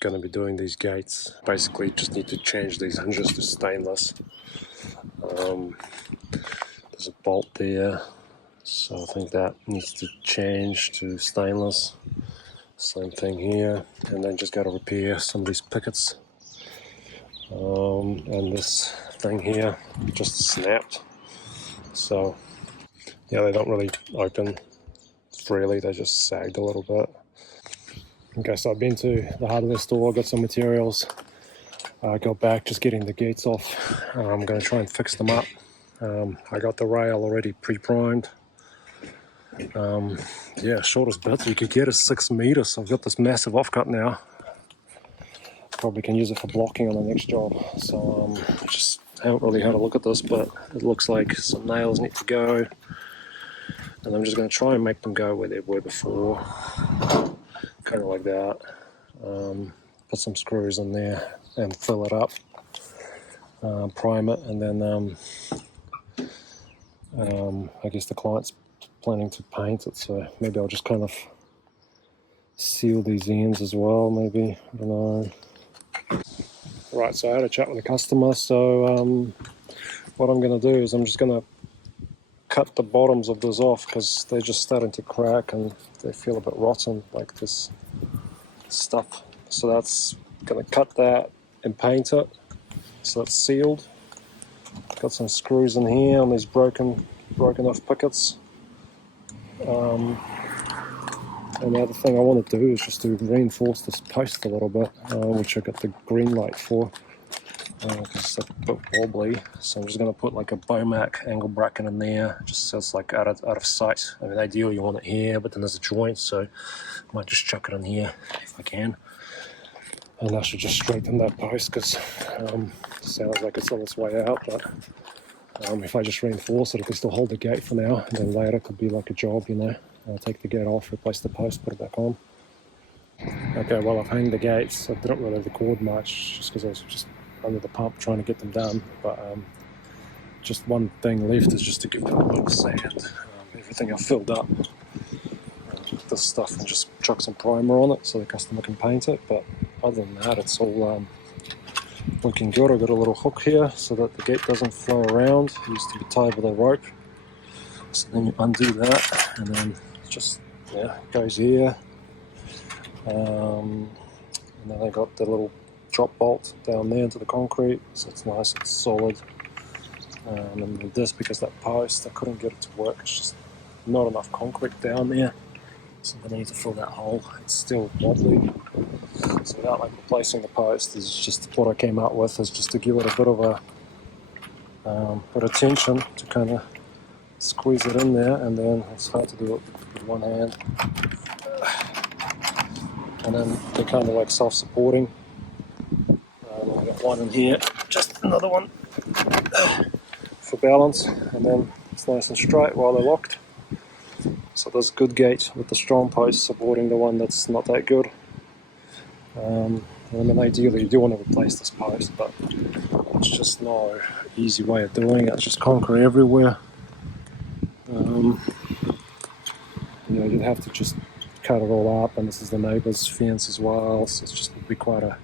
going to be doing these gates. Basically just need to change these hinges to stainless. There's a bolt there, so I think that needs to change to stainless. Same thing here, and then just got to repair some of these pickets. And this thing here just snapped, so yeah, they don't really open freely, they just sagged a little bit. Okay, so I've been to the hardware store, got some materials, got back, just getting the gates off. I'm going to try and fix them up. I got the rail already pre-primed. Yeah, shortest bit you could get is 6 meters. So I've got this massive offcut now. Probably can use it for blocking on the next job. So just haven't really had a look at this, but it looks like some nails need to go. And I'm just going to try and make them go where they were before. Kind of like that. Put some screws in there and fill it up. Prime it, and then I guess the client's planning to paint it, so maybe I'll just kind of seal these ends as well, maybe, I don't know. Right, so I had a chat with a customer, so what I'm going to do is I'm just going to cut the bottoms of this off because they're just starting to crack and they feel a bit rotten, like this stuff. So that's going to cut that and paint it so it's sealed. Got some screws in here on these broken off pickets. And the other thing I want to do is just to reinforce this post a little bit, which I got the green light for, because it's a bit wobbly. So I'm just going to put like a Bomac angle bracket in there, just so it's like out of sight. I mean, ideally you want it here, but then there's a joint, so I might just chuck it in here if I can. And that should just straighten that post, because it sounds like it's on its way out, but if I just reinforce it, it can still hold the gate for now, and then later it could be like a job, you know. Take the gate off, replace the post, put it back on. Okay, well, I've hung the gates. I didn't really record much just because I was just under the pump trying to get them done. But just one thing left is just to give them a little sand. Everything I've filled up with this stuff and just chuck some primer on it so the customer can paint it. But other than that, it's all looking good. I've got a little hook here so that the gate doesn't flow around. It used to be tied with a rope. So then you undo that, and then just, yeah, it goes here. And then I got the little drop bolt down there into the concrete, so it's nice and solid. And with this, because that post, I couldn't get it to work. It's just not enough concrete down there, so then I need to fill that hole. It's still wobbly, so without like replacing the post, is just what I came out with, is just to give it a bit of a tension to kind of squeeze it in there, and then it's hard to do it with one hand. And then they're kind of like self-supporting. I got one in here, just another one for balance, and then it's nice and straight while they're locked. So there's a good gate with the strong post supporting the one that's not that good. And then ideally you do want to replace this post, but it's just no easy way of doing it. It's just concrete everywhere. You know, you'd have to just cut it all up, and this is the neighbour's fence as well, so it's just would be quite a...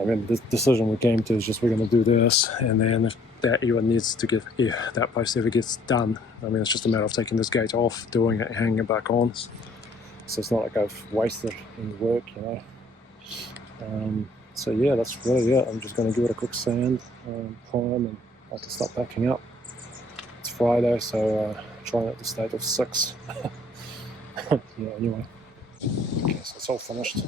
I mean, the decision we came to is just we're going to do this, and then if that even needs to get, if that post ever gets done, I mean, it's just a matter of taking this gate off, doing it, hanging it back on. So it's not like I've wasted any work, you know. So yeah, that's really it. I'm just going to give it a quick sand, prime, and I can start packing up. It's Friday, so trying at the state of 6. Yeah, anyway. Okay, so it's all finished.